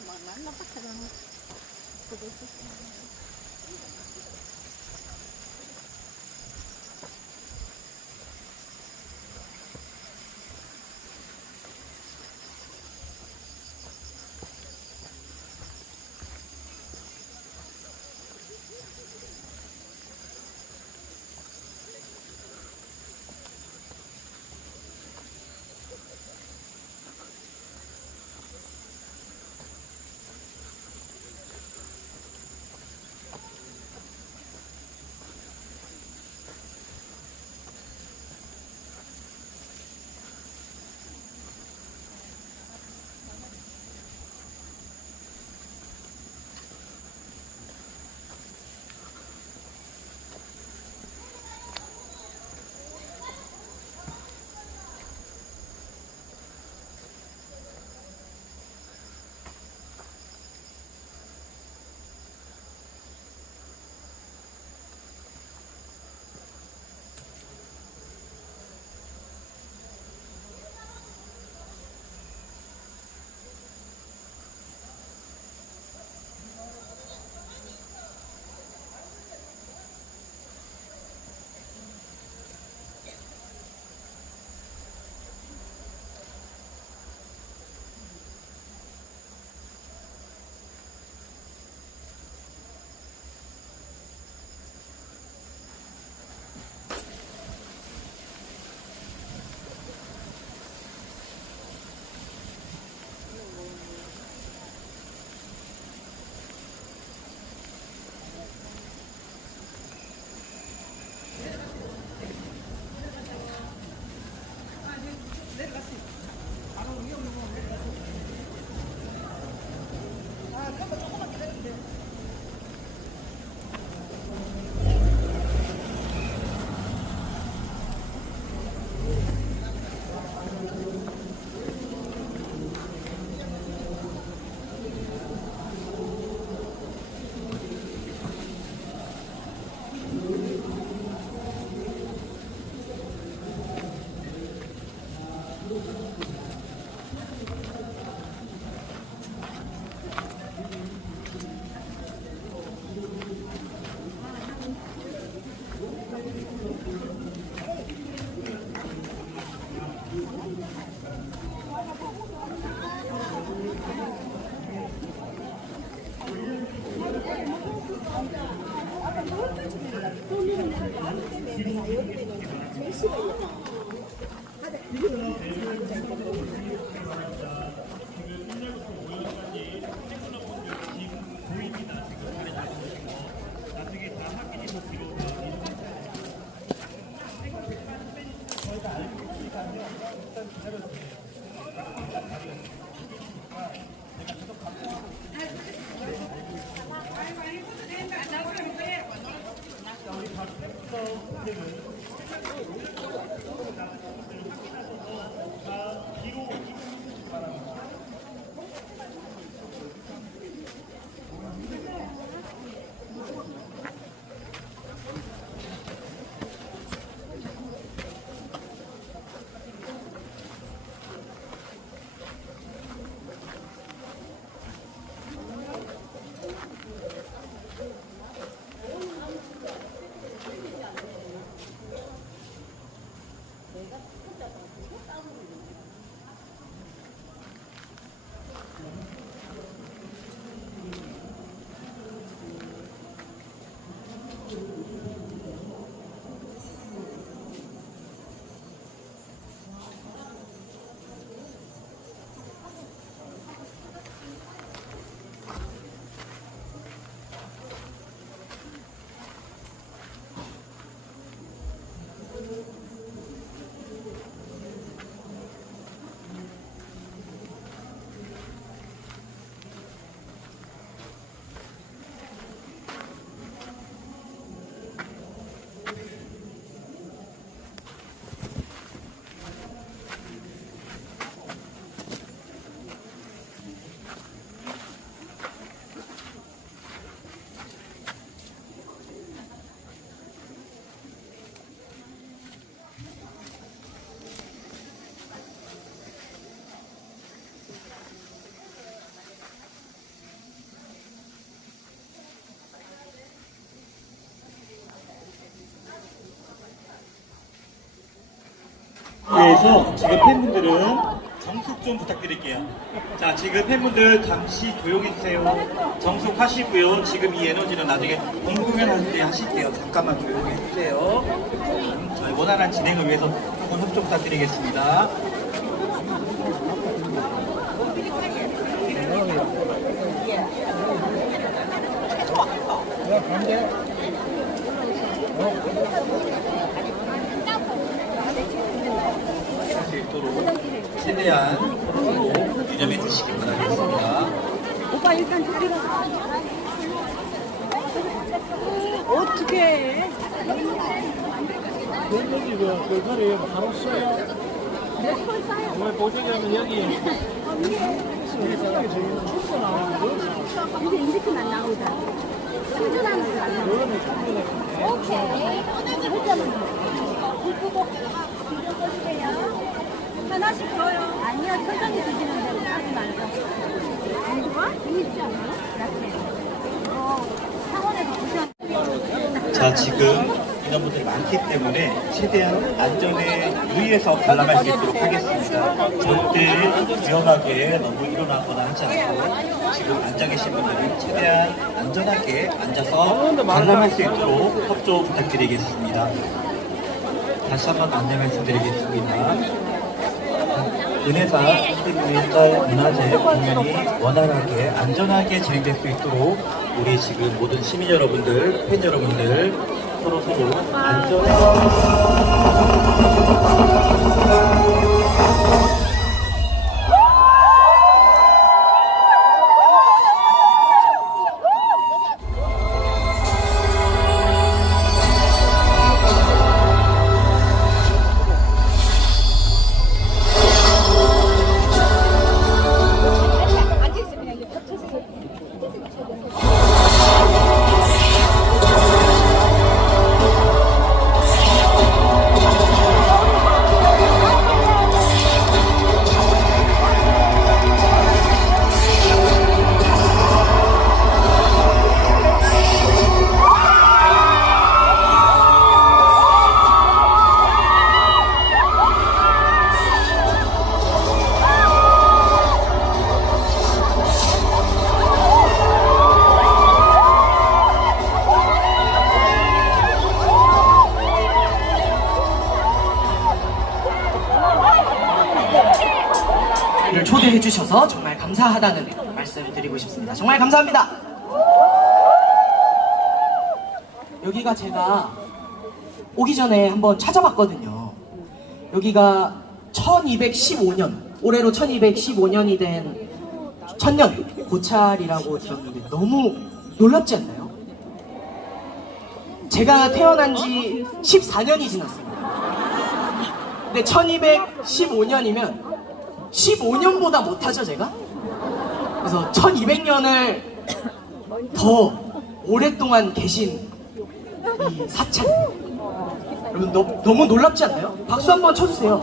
여기서 막 만나 박 저희가 알고 있으니까요. 일단 기다려주세요. 있어. 그래서 지금 팬분들은 정숙 좀 부탁드릴게요. 자, 지금 팬분들 잠시 조용히 해주세요. 정숙하시고요. 지금 이 에너지는 나중에 공공연 할 때 하실게요. 잠깐만 조용히 해주세요. 저희 원활한 진행을 위해서 한번 협조 부탁드리겠습니다. 할 수 있도록 최대한 서로 유념해 주시기 바라겠습니다. 오빠 일단 저기로. 어떻게? 여기 그 골거리 바로 써요. 왜 보시냐면 여기 이제 이렇게 안 나오다. 충전하는 거안 나오다. 오케이. 이쁘고 드셔보세요. 하나씩 줘요. 아니요, 천천히 돼요. 하지 말고. 안 좋아? 재밌지 않아요? 라떼. 어, 창원에서 드셔. 자, 지금 인원분들이 많기 때문에 최대한 안전에 유의해서 관람할 수 있도록 하겠습니다. 절대 위험하게 너무 일어나거나 하지 않고 지금 앉아 계신 분들은 최대한 안전하게 앉아서 관람할 수 있도록 협조 부탁드리겠습니다. 다시 한번 안내 말씀드리겠습니다. 은혜사 한국민자 문화재 공연이 원활하게 안전하게 진행될 수 있도록 우리 지금 모든 시민 여러분들, 팬 여러분들 서로 서로 안전하게 감사하다는 말씀을 드리고 싶습니다. 정말 감사합니다. 여기가 제가 오기 전에 한번 찾아봤거든요. 여기가 1215년, 올해로 1215년이 된 천년 고찰이라고 들었는데 너무 놀랍지 않나요? 제가 태어난 지 14년이 지났습니다. 근데 1215년이면 15년보다 못하죠, 제가? 그래서 1200년을 더 오랫동안 계신 이 사찰. 여러분, 너, 너무 놀랍지 않나요? 박수 한번 쳐주세요.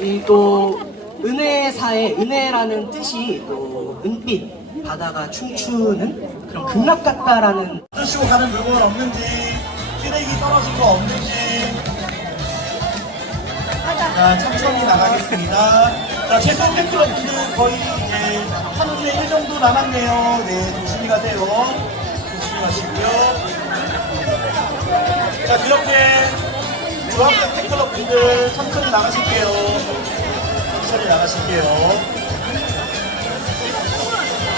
이 또, 은혜사의 은혜라는 뜻이 또, 은빛, 바다가 춤추는 그런 극락 같다라는 드시고 가는 물건 없는지 쓰레기 떨어진 거 없는지 자 천천히 나가겠습니다 자 최소 팬클럽분들 거의 이제 3분의 1 정도 남았네요. 네 조심히 가세요. 조심히 가시고요. 자 그렇게 중학생 팬클럽분들 천천히 나가실게요. 천천히 나가실게요.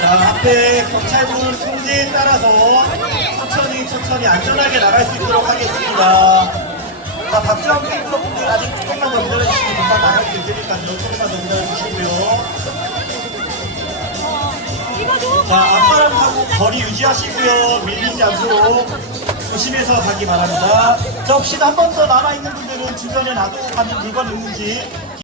자, 앞에 경찰분 통제에 따라서 천천히 천천히 안전하게 나갈 수 있도록 하겠습니다. 자, 박주영 팬클럽분들 아직 조금만 더 기다려주시면 금방 나갈 수 있으 조금만 더 기다려주시고요. 자, 앞사람하고 거리 유지하시고요. 밀리지 않도록 조심해서 가기 바랍니다. 자, 혹시 한 번 더 남아있는 분들은 주변에 놔두고 가는 물건 있는지